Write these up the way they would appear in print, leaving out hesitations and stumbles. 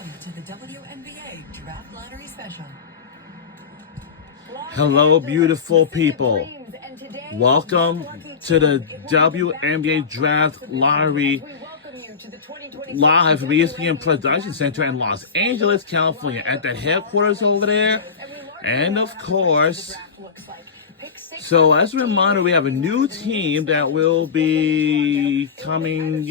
Welcome to the WNBA Draft Lottery Special. Hello, beautiful people. Welcome to the WNBA Draft Lottery live from ESPN Production Center in Los Angeles, California, at the headquarters over there. And of course, so as a reminder, we have a new team that will be coming,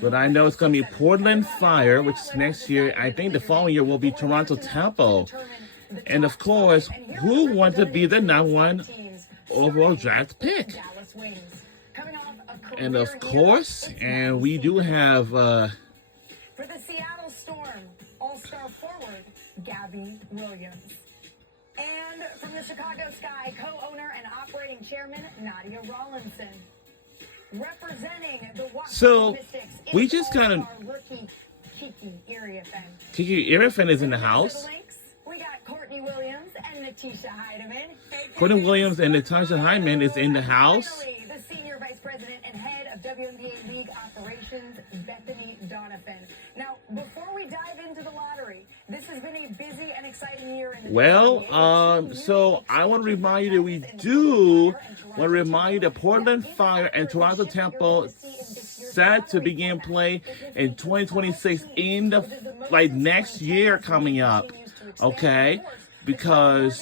but I know it's going to be Portland Fire, which is next year. I think the following year will be Toronto Tempo. And of course, who wants to be the #1 overall draft pick? And of course, and we do have for the Seattle Storm, All-Star forward Gabby Williams. And from the Chicago Sky, co-owner and operating chairman Nadia Rawlinson. Representing the So we just got a rookie Kiki Iriafen. Kiki Iriafen is in the house. We got Courtney Williams and Natisha Heidemann. Courtney Williams and Natasha Hyman is in the house. Finally, the senior vice president and head of WNBA League Operations, Bethany Donovan. Now, before we dive into the lottery, this has been a busy and exciting year in the so I want to remind you that Portland Fire and Toronto Tempo set to begin play in 2026 in the next year coming up. Okay, because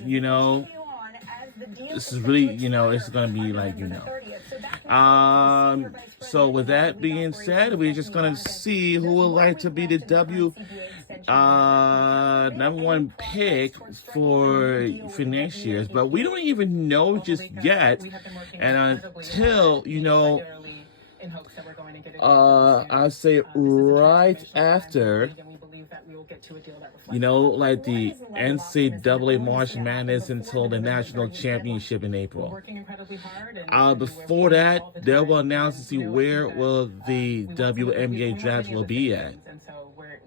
this is really it's gonna be so with that being said, we're just gonna see who would like to be the #1 pick for next year's, but we don't even know just yet, and until I'll say right after the NCAA March Madness until the national championship in April. Before that, they will announce to see where will the WNBA draft will be at. And so we're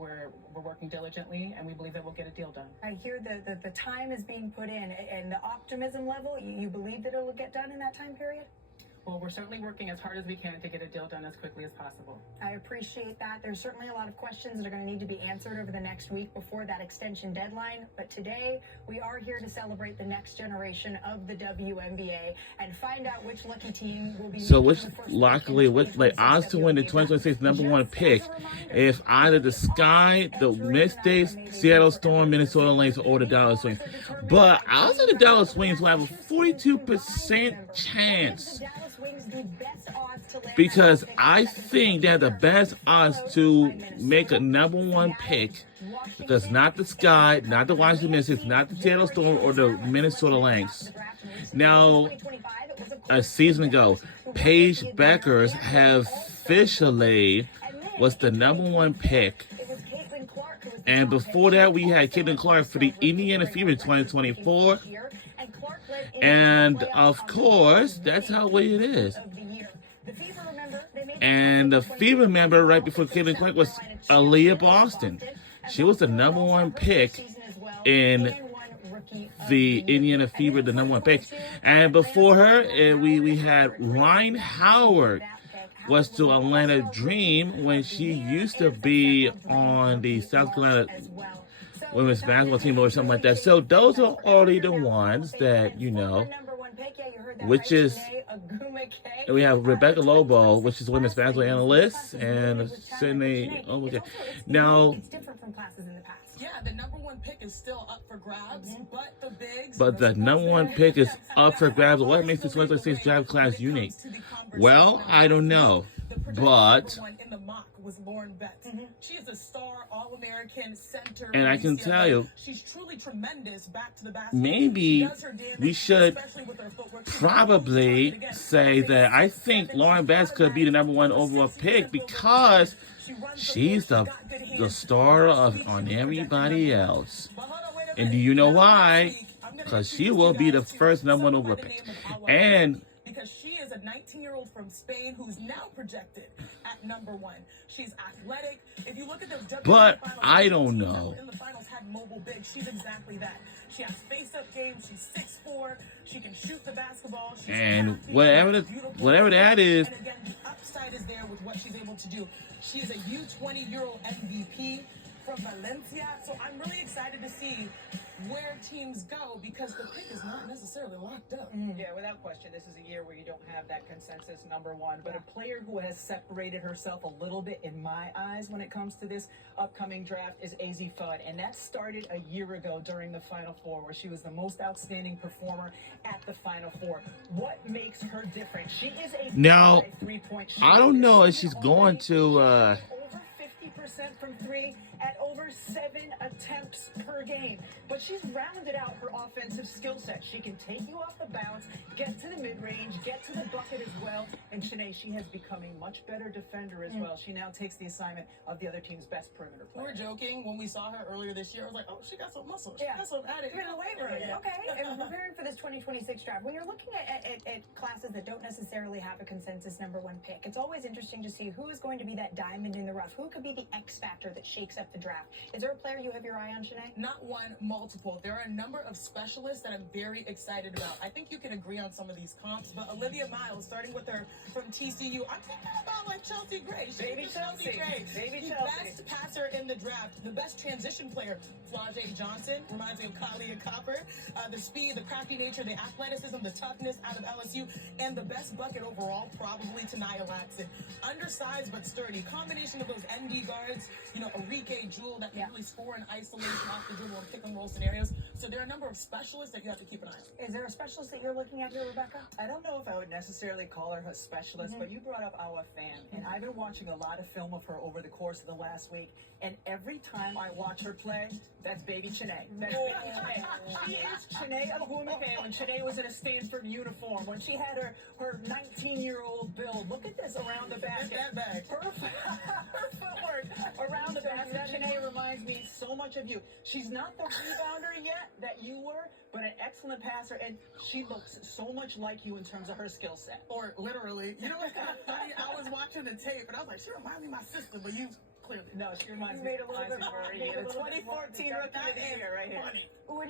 working diligently, and we believe that we'll get a deal done. I hear the time is being put in, and the optimism level, you believe that it will get done in that time period? Well, we're certainly working as hard as we can to get a deal done as quickly as possible. I appreciate that. There's certainly a lot of questions that are going to need to be answered over the next week before that extension deadline. But today, we are here to celebrate the next generation of the WNBA and find out which lucky team will be. So, odds to win the 2026 #1 pick if either the Sky, the Mystics, Seattle Storm, Minnesota Lynx, or the Dallas Wings. But I'll say the Dallas Wings will have a 42% chance, because I think they have the best odds to make a #1 pick, because not the Sky, not the Washington Mystics, not the Seattle Storm, or the Minnesota Lynx. Now, a season ago, Paige Beckers have officially was the #1 pick. And before that, we had Caitlin Clark for the Indiana Fever in 2024. And of course, that's how it is. And the Fever member right before Caitlin Clark was Aaliyah Boston. She was the #1 pick in the Indiana Fever, the #1 pick. And before her, we had Ryan Howard was to Atlanta Dream when she used to be on the South Carolina women's basketball team or something like that. So those are already the ones that, which is, we have Rebecca Lobo, which is women's basketball analyst, and Sydney. Oh, okay. Now, It's different from classes in the past. Yeah, the #1 pick is still up for grabs, but the #1 pick is up for grabs. What makes the 2026 draft class unique? Well, I don't know, but was Lauren Betts. She is a star All-American center. And I can tell you, she's truly tremendous back to the basket. Maybe we should probably say that I think Lauren Betts could be the #1 overall pick, because she's the star on everybody else. And do you know why? Because she will be the first #1 overall pick. And is a 19-year-old from Spain who's now projected at number 1. She's athletic. If you look at the WNBA But finals, I the don't teams know. that were in the finals had mobile bigs. She's exactly that. She has face-up game. She's 6'4". She can shoot the basketball. She's And crafty, whatever that is, and again, the upside is there with what she's able to do. She is a U20 Euro MVP from Valencia, so I'm really excited to see where teams go because the pick is not necessarily locked up. Yeah, without question, this is a year where you don't have that consensus number 1. But a player who has separated herself a little bit, in my eyes, when it comes to this upcoming draft is AZ Fudd. And that started a year ago during the Final Four, where she was the most outstanding performer at the Final Four. What makes her different? She is a now, three-point shooter. I don't know if she's going to, over 50% from 3 at over 7 attempts per game. But she's rounded out her offensive skill set. She can take you off the bounce, get to the mid-range, get to the bucket as well. And Shanae, she has become a much better defender as well. She now takes the assignment of the other team's best perimeter We player. were joking when we saw her earlier this year. I was like, oh, she got some muscle. She Yeah. got some added. You're in the weight room. Okay. And preparing for this 2026 draft, when you're looking at classes that don't necessarily have a consensus number 1 pick, it's always interesting to see who is going to be that diamond in the rough. Who could be the X factor that shakes up the draft? Is there a player you have your eye on, Shanae? Not one, multiple. There are a number of specialists that I'm very excited about. I think you can agree on some of these comps, but Olivia Miles, starting with her from TCU, I'm thinking about like Chelsea Gray. Baby Chelsea. Baby the Chelsea. best passer in the draft, the best transition player, Flau'jae Johnson, reminds me of Kalia Copper. The speed, the crafty nature, the athleticism, the toughness out of LSU, and the best bucket overall, probably Tanaya Latson. Undersized but sturdy. Combination of those ND guards, Enrique Jewell that can really score in isolation off the dribble and pick and roll scenarios. So there are a number of specialists that you have to keep an eye on. Is there a specialist that you're looking at here, Rebecca? I don't know if I would necessarily call her a specialist, but you brought up our fan, and I've been watching a lot of film of her over the course of the last week, and every time I watch her play, that's baby Shanae. That's baby Shanae. She is Shanae Agwumape when Shanae was in a Stanford uniform, when she had her 19-year-old build. Look at this around the basket. That bag. Her footwork around the basket. Shanae reminds me so much of you. She's not the rebounder yet that you were, but an excellent passer, and she looks so much like you in terms of her skill set. Or literally, you know what's kind of funny? I was watching the tape and I was like, she reminds me of my sister, but you clearly. No, she reminds You me made a little bit more. of Marie. The 2014 Rookie of the Year right here. Funny. When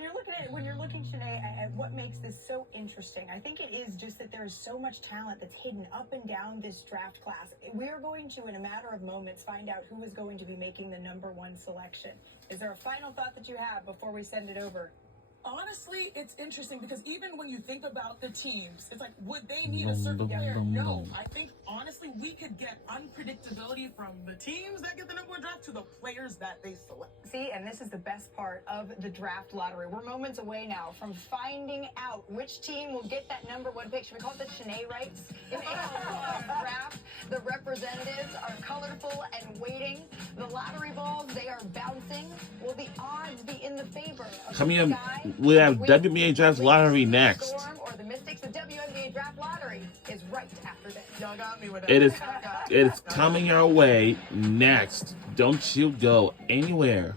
you're looking, Shanae, at what makes this so interesting, I think it is just that there's so much talent that's hidden up and down this draft class. We're going to, in a matter of moments, find out who is going to be making the number 1 selection. Is there a final thought that you have before we send it over? Honestly, it's interesting because even when you think about the teams, it's like, would they need a certain player? No. I think, honestly, we could get unpredictability from the teams that get the number 1 draft to the players that they select. See, and this is the best part of the draft lottery. We're moments away now from finding out which team will get that number 1 pick. Should we call it the Shanae rights? In a draft, the representatives are colorful and waiting. The lottery balls, they are bouncing. Will the odds be in the favor of coming the up, guy we have with WNBA Draft Lottery next. Storm or the Mystics? The WNBA Draft Lottery is right after this. Y'all got me with that. It is coming our way next. Don't you go anywhere.